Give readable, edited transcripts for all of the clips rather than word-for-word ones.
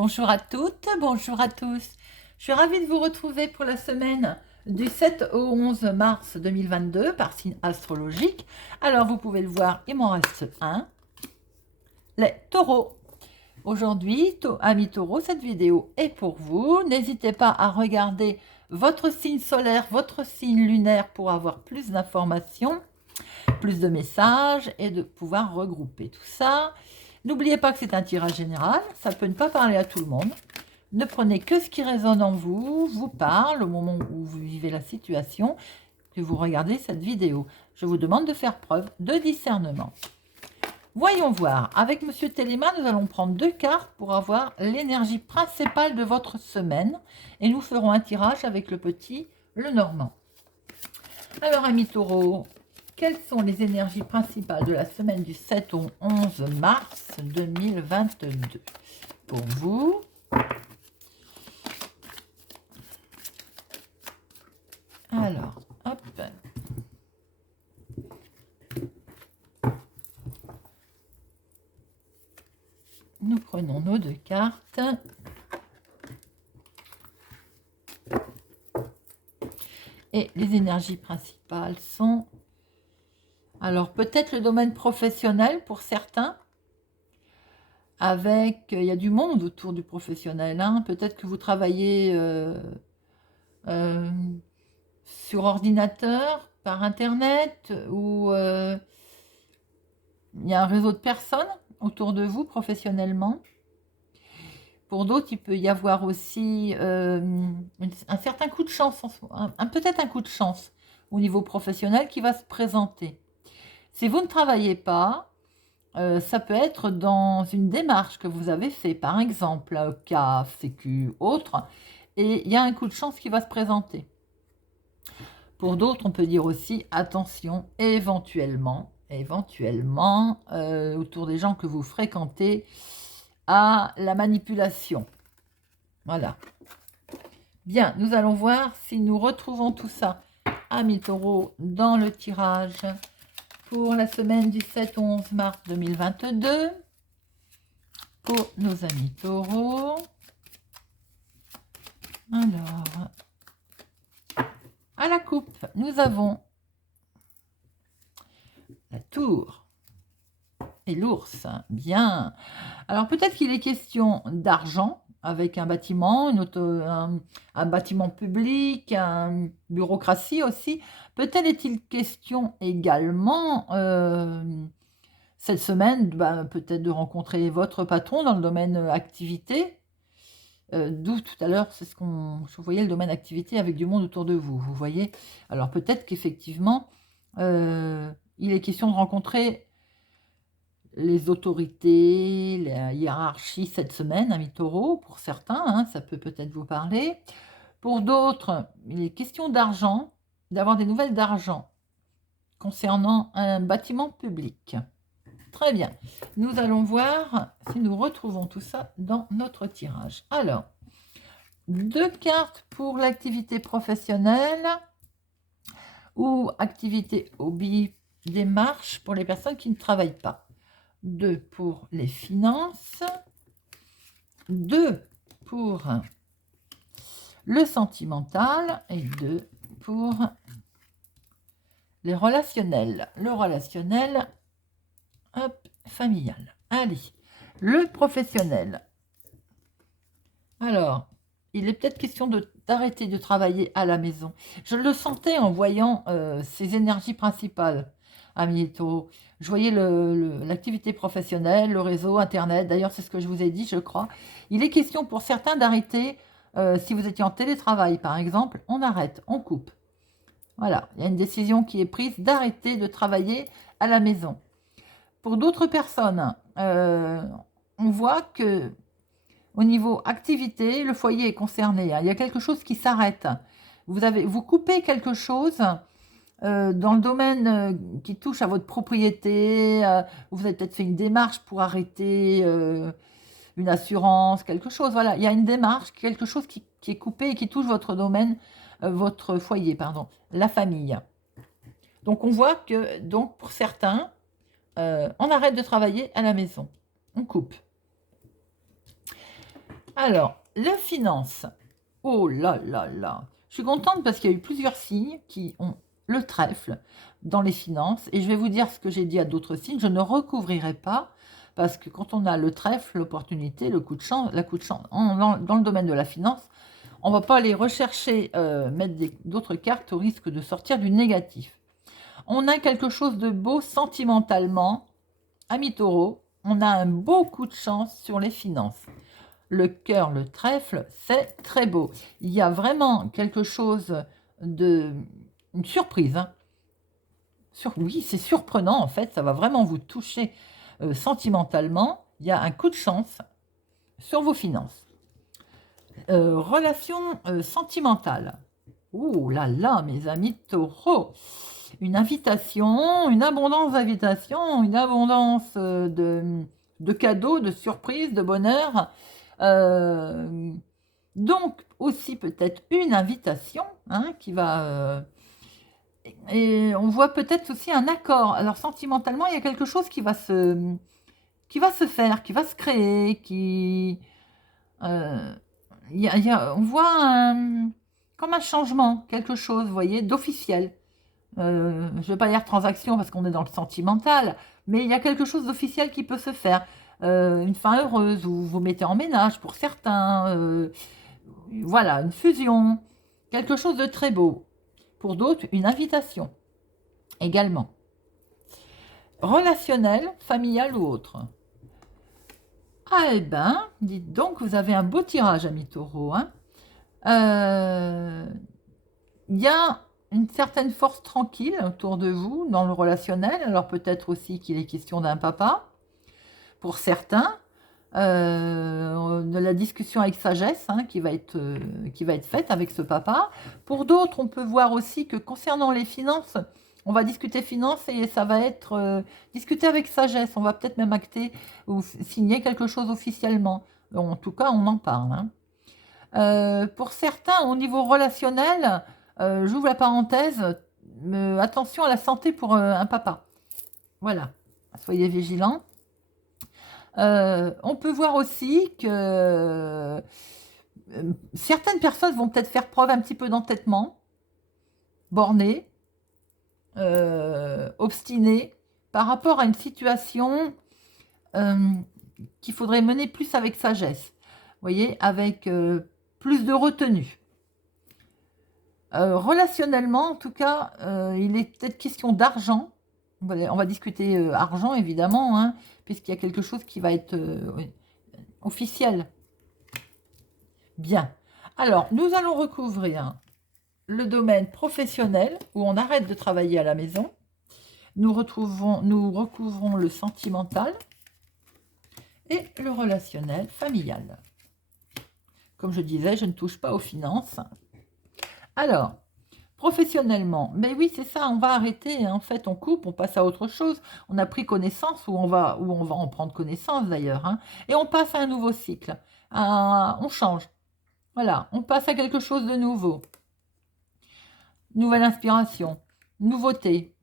Bonjour à toutes, bonjour à tous. Je suis ravie de vous retrouver pour la semaine du 7 au 11 mars 2022 par signe astrologique. Alors vous pouvez le voir, il m'en reste un. Les taureaux. Aujourd'hui, amis taureaux, cette vidéo est pour vous. N'hésitez pas à regarder votre signe solaire, votre signe lunaire pour avoir plus d'informations, plus de messages et de pouvoir regrouper tout ça. N'oubliez pas que c'est un tirage général, ça peut ne pas parler à tout le monde. Ne prenez que ce qui résonne en vous, vous parle au moment où vous vivez la situation, que vous regardez cette vidéo. Je vous demande de faire preuve de discernement. Voyons voir. Avec Monsieur Téléma, nous allons prendre 2 cartes pour avoir l'énergie principale de votre semaine. Et nous ferons un tirage avec le petit Lenormand. Alors, amis taureaux, quelles sont les énergies principales de la semaine du 7 au 11 mars 2022 pour vous? Alors, hop. Nous prenons nos 2 cartes. Et les énergies principales sont... Alors, peut-être le domaine professionnel pour certains. Avec... Il y a du monde autour du professionnel. Hein. Peut-être que vous travaillez sur ordinateur, par Internet, ou il y a un réseau de personnes autour de vous professionnellement. Pour d'autres, il peut y avoir aussi un certain coup de chance, peut-être un coup de chance au niveau professionnel qui va se présenter. Si vous ne travaillez pas, ça peut être dans une démarche que vous avez fait, par exemple, CAF, Sécu, autre, et il y a un coup de chance qui va se présenter. Pour d'autres, on peut dire aussi, attention, éventuellement, autour des gens que vous fréquentez, à la manipulation. Voilà. Bien, nous allons voir si nous retrouvons tout ça, amis taureaux, dans le tirage pour la semaine du 7 au 11 mars 2022. Pour nos amis taureaux. Alors, à la coupe, nous avons la tour et l'ours. Bien. Alors, peut-être qu'il est question d'argent avec un bâtiment, un bâtiment public, une bureaucratie aussi. Peut-être est-il question également cette semaine, peut-être de rencontrer votre patron dans le domaine activité. D'où tout à l'heure, c'est je voyais le domaine activité avec du monde autour de vous. Vous voyez. Alors peut-être qu'effectivement, il est question de rencontrer les autorités, la hiérarchie cette semaine, amis taureaux, pour certains, hein, ça peut peut-être vous parler. Pour d'autres, il est question d'argent, d'avoir des nouvelles d'argent concernant un bâtiment public. Très bien. Nous allons voir si nous retrouvons tout ça dans notre tirage. Alors, 2 cartes pour l'activité professionnelle ou activité hobby, démarche pour les personnes qui ne travaillent pas. 2 pour les finances, 2 pour le sentimental et 2 pour les relationnels. Le relationnel, hop, familial. Allez, le professionnel. Alors, il est peut-être question d'arrêter de travailler à la maison. Je le sentais en voyant ces énergies principales, amis taureaux. Je voyais l'activité professionnelle, le réseau, Internet. D'ailleurs, c'est ce que je vous ai dit, je crois. Il est question pour certains d'arrêter, si vous étiez en télétravail, par exemple, on arrête, on coupe. Voilà, il y a une décision qui est prise d'arrêter de travailler à la maison. Pour d'autres personnes, on voit que au niveau activité, le foyer est concerné. Il y a quelque chose qui s'arrête. Vous coupez quelque chose dans le domaine qui touche à votre propriété. Vous avez peut-être fait une démarche pour arrêter une assurance, quelque chose. Voilà, il y a une démarche, quelque chose qui est coupé et qui touche votre domaine, votre foyer, pardon, la famille. Donc on voit que, donc pour certains, on arrête de travailler à la maison. On coupe. Alors, la finance. Oh là là là. Je suis contente parce qu'il y a eu plusieurs signes qui ont le trèfle dans les finances. Et je vais vous dire ce que j'ai dit à d'autres signes. Je ne recouvrirai pas parce que quand on a le trèfle, l'opportunité, le coup de chance, la coup de chance dans le domaine de la finance, on ne va pas aller rechercher, mettre d'autres cartes au risque de sortir du négatif. On a quelque chose de beau sentimentalement. Amis taureau, on a un beau coup de chance sur les finances. Le cœur, le trèfle, c'est très beau. Il y a vraiment quelque chose de... une surprise. Hein. Oui, c'est surprenant en fait, ça va vraiment vous toucher sentimentalement. Il y a un coup de chance sur vos finances. Relation sentimentale. Ouh là là, mes amis taureaux. Une invitation, une abondance d'invitations, une abondance de cadeaux, de surprises, de bonheur. Donc aussi peut-être une invitation hein, qui va... et on voit peut-être aussi un accord. Alors sentimentalement, il y a quelque chose qui va se faire, qui va se créer, qui... on voit comme un changement, quelque chose, vous voyez, d'officiel. Je ne vais pas dire transaction parce qu'on est dans le sentimental, mais il y a quelque chose d'officiel qui peut se faire. Une fin heureuse, ou vous mettez en ménage pour certains. Voilà, une fusion. Quelque chose de très beau. Pour d'autres, une invitation également. Relationnel, familial ou autre. Ah eh ben, dites donc, vous avez un beau tirage, ami taureau. Hein. Il y a une certaine force tranquille autour de vous dans le relationnel. Alors peut-être aussi qu'il est question d'un papa. Pour certains, de la discussion avec sagesse hein, qui va être faite avec ce papa. Pour d'autres, on peut voir aussi que concernant les finances, on va discuter finances et ça va être discuté avec sagesse. On va peut-être même acter ou signer quelque chose officiellement. En tout cas, on en parle. Hein. Pour certains, au niveau relationnel, j'ouvre la parenthèse, attention à la santé pour un papa. Voilà, soyez vigilants. On peut voir aussi que certaines personnes vont peut-être faire preuve un petit peu d'entêtement, borné, obstiné, par rapport à une situation qu'il faudrait mener plus avec sagesse. Vous voyez, avec plus de retenue. Relationnellement, en tout cas, il est peut-être question d'argent. On va discuter argent, évidemment, hein, puisqu'il y a quelque chose qui va être officiel. Bien. Alors, nous allons recouvrir le domaine professionnel, où on arrête de travailler à la maison. Nous recouvrons le sentimental et le relationnel familial. Comme je disais, je ne touche pas aux finances. Alors, professionnellement, mais oui, c'est ça, on va arrêter, hein. En fait, on coupe, on passe à autre chose. On a pris connaissance, ou on va en prendre connaissance d'ailleurs, hein, et on passe à un nouveau cycle. On change. Voilà, on passe à quelque chose de nouveau. Nouvelle inspiration, nouveauté.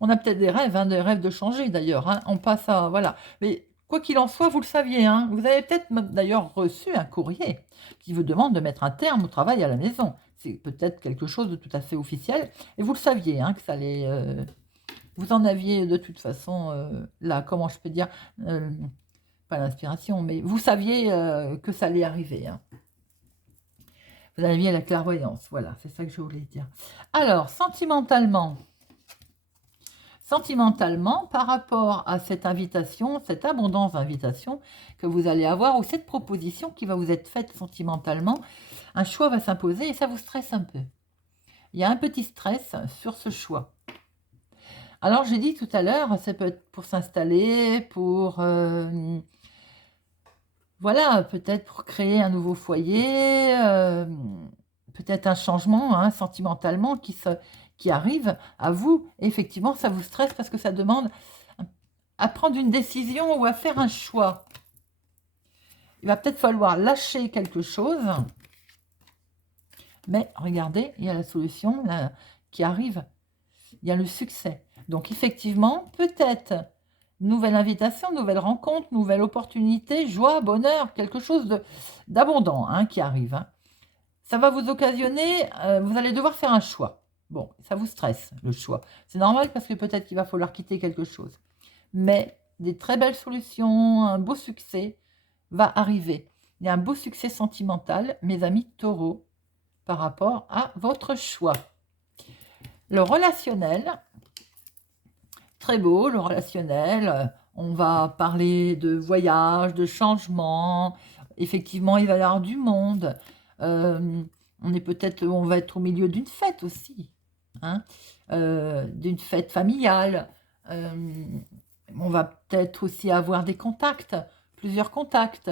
On a peut-être des rêves de changer d'ailleurs. Hein. On passe à... Voilà. Mais quoi qu'il en soit, vous le saviez. Hein, vous avez peut-être d'ailleurs reçu un courrier qui vous demande de mettre un terme au travail à la maison. C'est peut-être quelque chose de tout à fait officiel. Et vous le saviez, hein, que ça allait... vous en aviez de toute façon, là, comment je peux dire, pas l'inspiration, mais vous saviez que ça allait arriver. Hein. Vous aviez la clairvoyance, voilà, c'est ça que je voulais dire. Alors, sentimentalement, par rapport à cette invitation, cette abondance d'invitation que vous allez avoir, ou cette proposition qui va vous être faite sentimentalement, un choix va s'imposer et ça vous stresse un peu. Il y a un petit stress sur ce choix. Alors, j'ai dit tout à l'heure, ça peut être pour s'installer, pour... voilà, peut-être pour créer un nouveau foyer, peut-être un changement hein, sentimentalement qui arrive à vous. Et effectivement, ça vous stresse parce que ça demande à prendre une décision ou à faire un choix. Il va peut-être falloir lâcher quelque chose. Mais regardez, il y a la solution qui arrive. Il y a le succès. Donc effectivement, peut-être nouvelle invitation, nouvelle rencontre, nouvelle opportunité, joie, bonheur, quelque chose d'abondant hein, qui arrive. Hein. Ça va vous occasionner, vous allez devoir faire un choix. Bon, ça vous stresse, le choix. C'est normal parce que peut-être qu'il va falloir quitter quelque chose. Mais des très belles solutions, un beau succès va arriver. Il y a un beau succès sentimental, mes amis taureaux, par rapport à votre choix. Le relationnel, très beau, le relationnel. On va parler de voyage, de changement. Effectivement, il va y avoir du monde. On va être au milieu d'une fête aussi, hein, d'une fête familiale. On va peut-être aussi avoir des contacts, plusieurs contacts,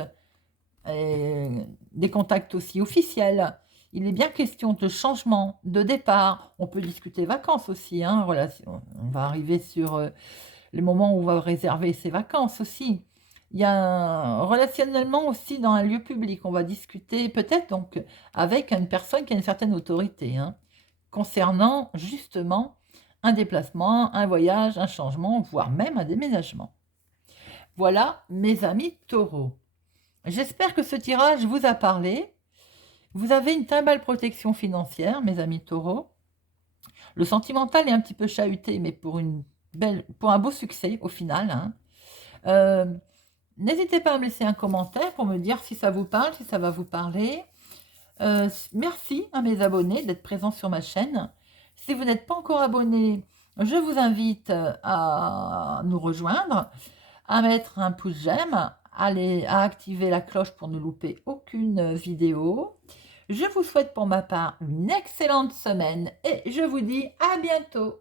et des contacts aussi officiels. Il est bien question de changement, de départ. On peut discuter vacances aussi. Hein, on va arriver sur les moments où on va réserver ses vacances aussi. Il y a relationnellement aussi dans un lieu public. On va discuter peut-être donc avec une personne qui a une certaine autorité hein, concernant justement un déplacement, un voyage, un changement, voire même un déménagement. Voilà mes amis taureaux. J'espère que ce tirage vous a parlé. Vous avez une très belle protection financière, mes amis taureaux. Le sentimental est un petit peu chahuté, mais pour un beau succès au final. Hein. N'hésitez pas à me laisser un commentaire pour me dire si ça vous parle, si ça va vous parler. Merci à mes abonnés d'être présents sur ma chaîne. Si vous n'êtes pas encore abonné, je vous invite à nous rejoindre, à mettre un pouce j'aime, à activer la cloche pour ne louper aucune vidéo. Je vous souhaite pour ma part une excellente semaine et je vous dis à bientôt.